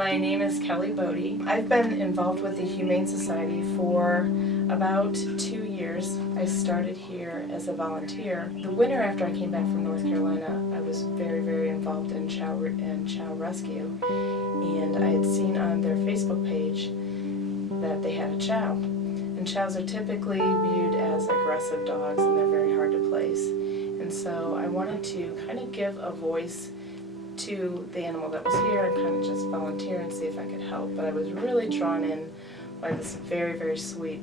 My name is Kelly Bodie. I've been involved with the Humane Society for about 2 years. I started here as a volunteer. The winter after I came back from North Carolina, I was very involved in chow rescue, and I had seen on their Facebook page that they had a chow. And chows are typically viewed as aggressive dogs, and they're very hard to place. And so I wanted to kind of give a voice to the animal that was here and kind of just volunteer and see if I could help. But I was really drawn in by this very sweet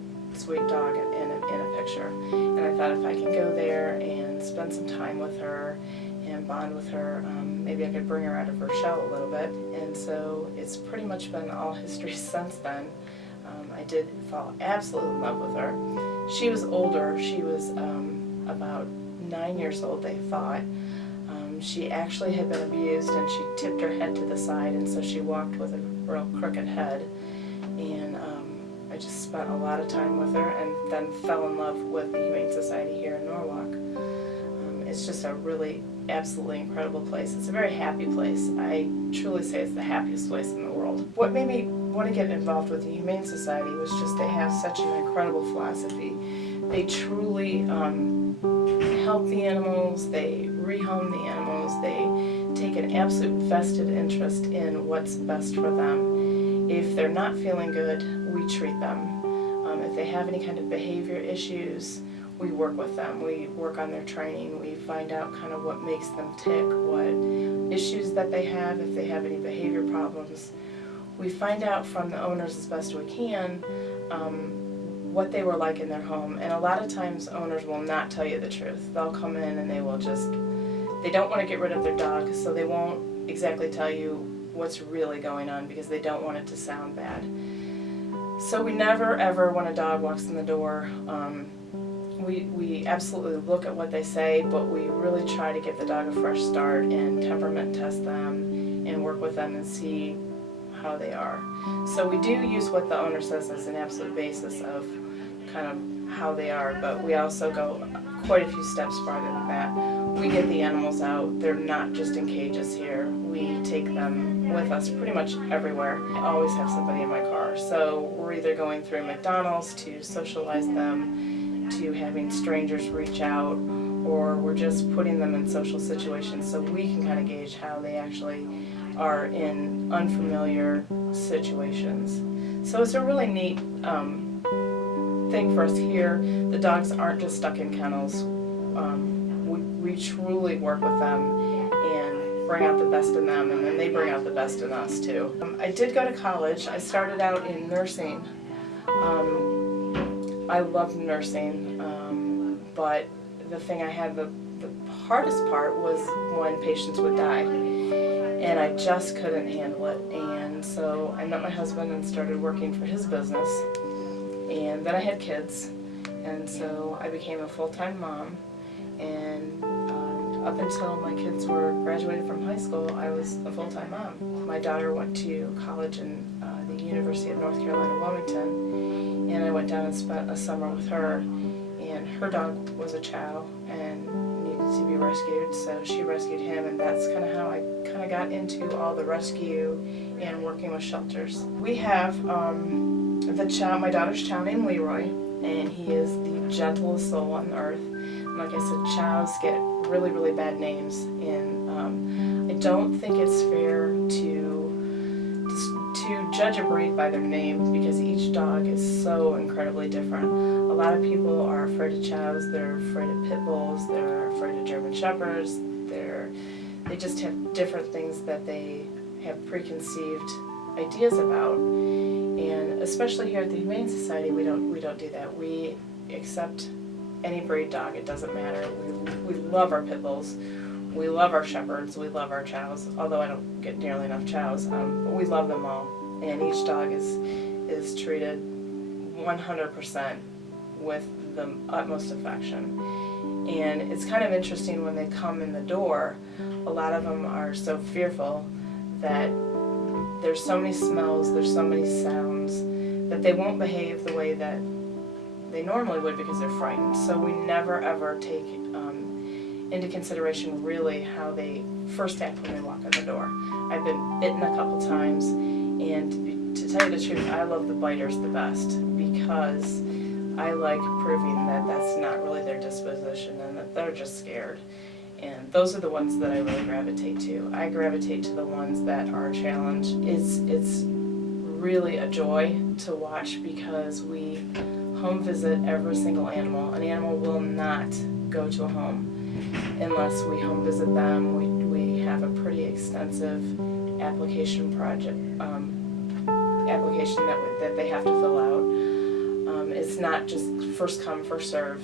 dog in a picture. And I thought if I can go there and spend some time with her and bond with her, maybe I could bring her out of her shell a little bit. And so it's pretty much been all history since then. I did fall absolutely in love with her. She was older. She was about 9 years old, they thought. She actually had been abused, and she tipped her head to the side, and so she walked with a real crooked head. And I just spent a lot of time with her, and then fell in love with the Humane Society here in Norwalk. It's just a really absolutely incredible place. It's a very happy place. I truly say it's the happiest place in the world. What made me want to get involved with the Humane Society was just they have such an incredible philosophy. They truly help the animals, they rehome the animals, they take an absolute vested interest in what's best for them. If they're not feeling good, we treat them. If they have any kind of behavior issues, we work with them. We work on their training. We find out kind of what makes them tick, what issues that they have, if they have any behavior problems. We find out from the owners as best we can what they were like in their home, and a lot of times owners will not tell you the truth. They'll come in and they will just, they don't want to get rid of their dog, so they won't exactly tell you what's really going on because they don't want it to sound bad. So we never ever, when a dog walks in the door, we absolutely look at what they say, but we really try to give the dog a fresh start and temperament test them and work with them and see how they are. So we do use what the owner says as an absolute basis of kind of how they are, but we also go quite a few steps farther than that. We get the animals out. They're not just in cages here. We take them with us pretty much everywhere. I always have somebody in my car. So we're either going through McDonald's to socialize them, to having strangers reach out, or we're just putting them in social situations so we can kind of gauge how they actually are in unfamiliar situations. So it's a really neat thing for us here. The dogs aren't just stuck in kennels. We truly work with them and bring out the best in them, and then they bring out the best in us too. I did go to college. I started out in nursing. I loved nursing, but the thing I had, the hardest part was when patients would die, and I just couldn't handle it. And so I met my husband and started working for his business, and then I had kids, and so I became a full-time mom. And up until my kids were graduated from high school, I was a full-time mom. My daughter went to college in the University of North Carolina, Wilmington, and I went down and spent a summer with her. And her dog was a chow and needed to be rescued, so she rescued him, and that's kind of how I kind of got into all the rescue and working with shelters. We have the chow, my daughter's chow named Leroy, and he is the gentlest soul on earth. And like I said, chows get really bad names, and I don't think it's fair to judge a breed by their name because each dog is so incredibly different. A lot of people are afraid of chows, they're afraid of pit bulls, they're afraid of German shepherds, they just have different things that they have preconceived ideas about. And especially here at the Humane Society, we don't do that. We accept any breed dog, it doesn't matter. We love our pit bulls, we love our shepherds, we love our chows, although I don't get nearly enough chows, but we love them all. And each dog is treated 100% with the utmost affection. And it's kind of interesting when they come in the door, a lot of them are so fearful that there's so many smells, there's so many sounds, that they won't behave the way that they normally would because they're frightened. So we never ever take into consideration really how they first act when they walk in the door. I've been bitten a couple times, to tell you the truth, I love the biters the best because I like proving that that's not really their disposition and that they're just scared. And those are the ones that I really gravitate to. I gravitate to the ones that are challenged. It's really a joy to watch because we home visit every single animal. An animal will not go to a home unless we home visit them. We have a pretty extensive application that they have to fill out. It's not just first come, first serve.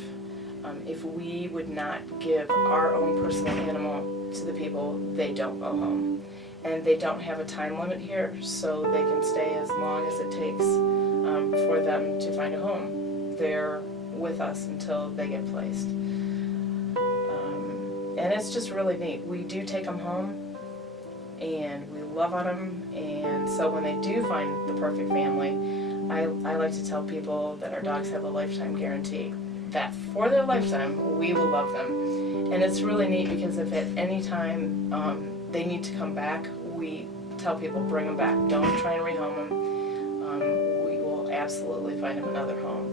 If we would not give our own personal animal to the people, they don't go home. And they don't have a time limit here, so they can stay as long as it takes for them to find a home. They're with us until they get placed. And it's just really neat. We do take them home, and we love on them, and so when they do find the perfect family, I like to tell people that our dogs have a lifetime guarantee, that for their lifetime, we will love them. And it's really neat because if at any time they need to come back, we tell people bring them back. Don't try and rehome them. We will absolutely find them another home.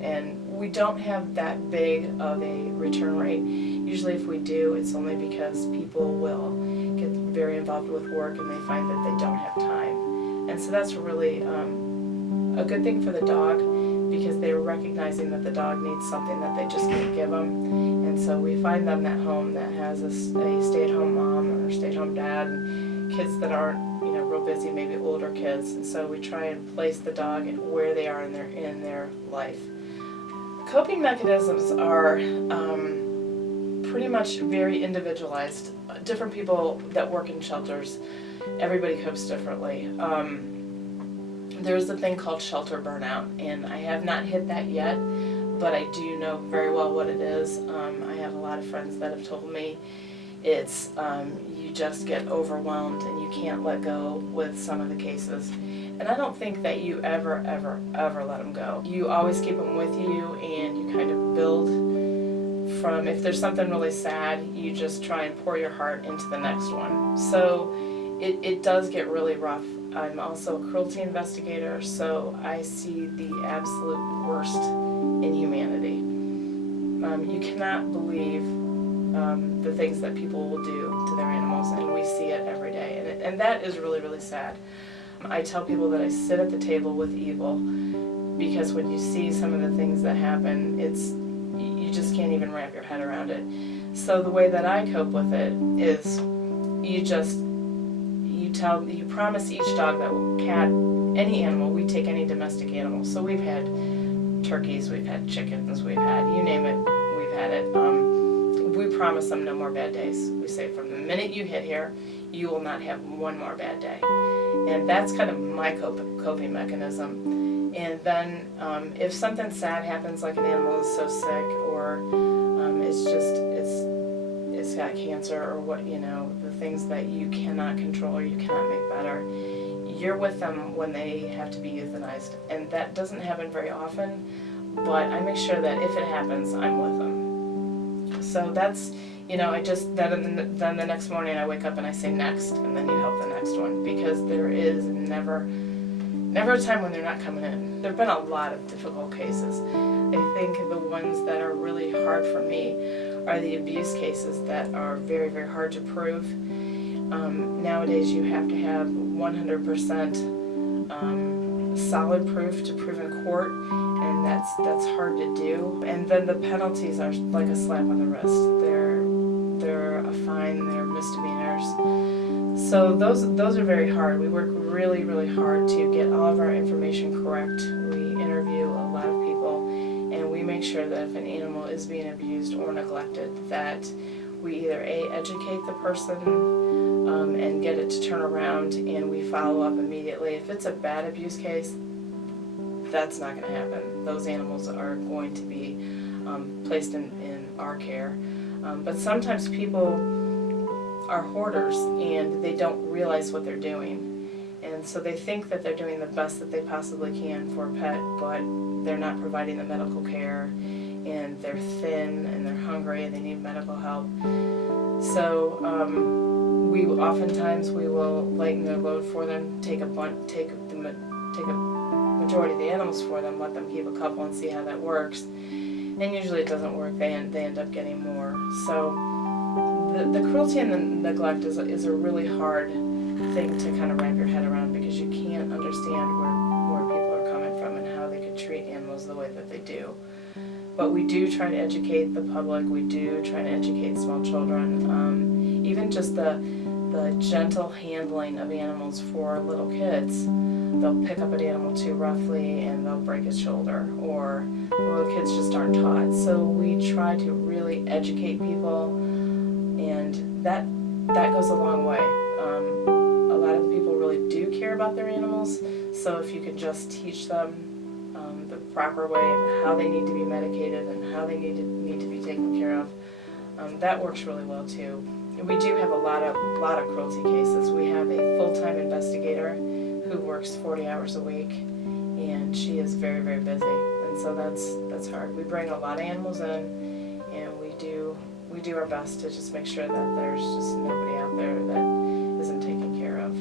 And we don't have that big of a return rate. Usually if we do, it's only because people will get very involved with work and they find that they don't have time. And so that's really a good thing for the dog because they're recognizing that the dog needs something that they just can't give them. And so we find them that home that has a stay-at-home mom or stay-at-home dad and kids that aren't real busy, maybe older kids. And so we try and place the dog where they are in their life. Coping mechanisms are pretty much very individualized. Different people that work in shelters, everybody copes differently. There's a thing called shelter burnout, and I have not hit that yet, but I do know very well what it is. I have a lot of friends that have told me it's you just get overwhelmed and you can't let go with some of the cases. And I don't think that you ever let them go. You always keep them with you, and you kind of build from, if there's something really sad, you just try and pour your heart into the next one. So it does get really rough. I'm also a cruelty investigator, so I see the absolute worst in humanity. You cannot believe the things that people will do to their animals, and we see it every day. And that is really, really sad. I tell people that I sit at the table with evil because when you see some of the things that happen, you just can't even wrap your head around it. So the way that I cope with it is you promise each dog, that cat, any animal, we take any domestic animal. So we've had turkeys, we've had chickens, we've had, you name it, we've had it. We promise them no more bad days. We say from the minute you hit here, you will not have one more bad day. And that's kind of my coping mechanism. And then if something sad happens, like an animal is so sick, or it's got cancer, or what, the things that you cannot control or you cannot make better, you're with them when they have to be euthanized. And that doesn't happen very often, but I make sure that if it happens, I'm with them. So that's, then the next morning I wake up and I say next, and then you help the next one, because there is never a time when they're not coming in. There have been a lot of difficult cases. I think the ones that are really hard for me are the abuse cases that are very, very hard to prove. Nowadays you have to have 100% solid proof to prove in court, and that's hard to do. And then the penalties are like a slap on the wrist. They're a fine, they're misdemeanors. So those are very hard. We work really, really hard to get all of our information correct. We interview a lot of people, and we make sure that if an animal is being abused or neglected, that we either educate the person and get it to turn around, and we follow up immediately. If it's a bad abuse case, that's not going to happen. Those animals are going to be placed in our care. But sometimes people are hoarders and they don't realize what they're doing. And so they think that they're doing the best that they possibly can for a pet, but they're not providing the medical care, and they're thin and they're hungry and they need medical help. So oftentimes we will lighten their load for them, take the take a majority of the animals for them, let them keep a couple and see how that works. And usually it doesn't work, they end up getting more. So the cruelty and the neglect is a really hard thing to kind of wrap your head around, because you can't understand where people are coming from and how they could treat animals the way that they do. But we do try to educate the public, we do try to educate small children. Even just the gentle handling of animals for little kids. They'll pick up an animal too roughly and they'll break its shoulder, or the little kids just aren't taught. So we try to really educate people, and that goes a long way. A lot of the people really do care about their animals, so if you can just teach them the proper way of how they need to be medicated and how they need to be taken care of, that works really well too. And we do have a lot of cruelty cases. We have a full-time investigator who works 40 hours a week, and she is very, very busy, and so that's hard. We bring a lot of animals in, and we do our best to just make sure that there's just nobody out there that isn't taken care of.